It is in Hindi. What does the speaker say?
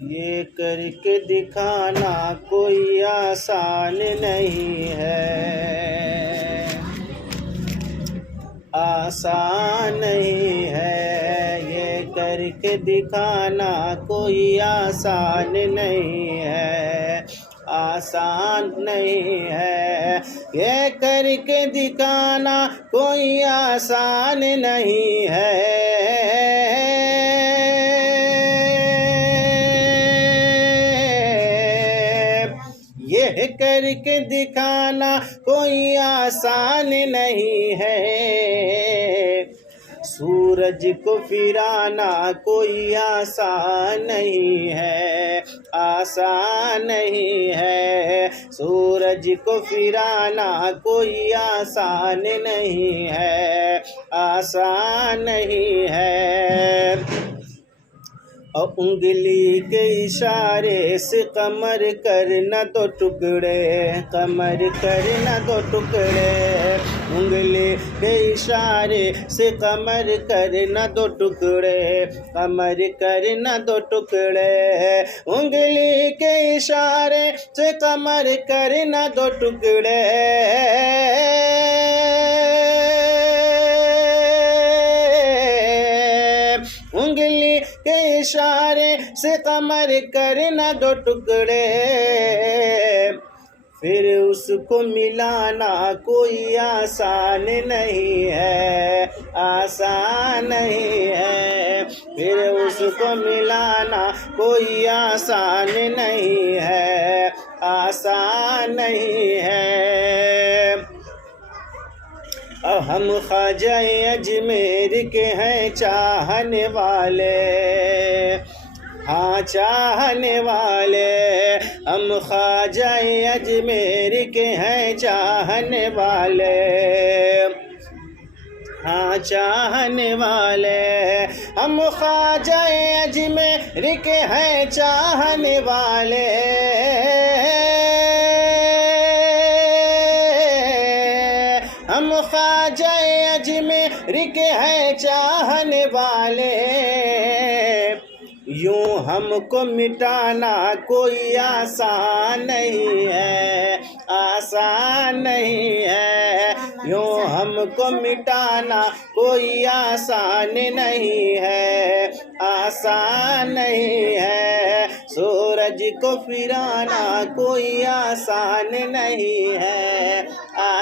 ये करके दिखाना कोई आसान नहीं है, आसान नहीं है। ये करके दिखाना कोई आसान नहीं है, आसान नहीं है। ये करके दिखाना कोई आसान नहीं है। ये करके दिखाना कोई आसान नहीं है। सूरज को फिराना कोई आसान नहीं है, आसान नहीं है। सूरज को फिराना कोई आसान नहीं है, आसान नहीं है। और उंगली के इशारे से कमर करना दो टुकड़े, कमर करना दो टुकड़े। उंगली के इशारे से कमर करना दो टुकड़े, कमर करना दो टुकड़े। उंगली के इशारे से कमर करना दो टुकड़े। उंगली के इशारे से कमर करना दो टुकड़े। फिर उसको मिलाना कोई आसान नहीं है, आसान नहीं है। फिर उसको मिलाना कोई आसान नहीं है, आसान नहीं है। हम ख्वाजा अजमेर के हैं चाहने वाले, हाँ चाहने वाले। हम ख्वाजा अजमेर के हैं चाहने वाले, हाँ चाहने वाले। हम ख्वाजा अजमेर के हैं चाहने वाले। हम ख्वाजा अजमेर के हैं चाहने वाले। यूं हमको मिटाना कोई आसान नहीं है, आसान नहीं है। यूं हमको मिटाना कोई आसान नहीं है, आसान नहीं है। सूरज को फिराना कोई आसान नहीं है,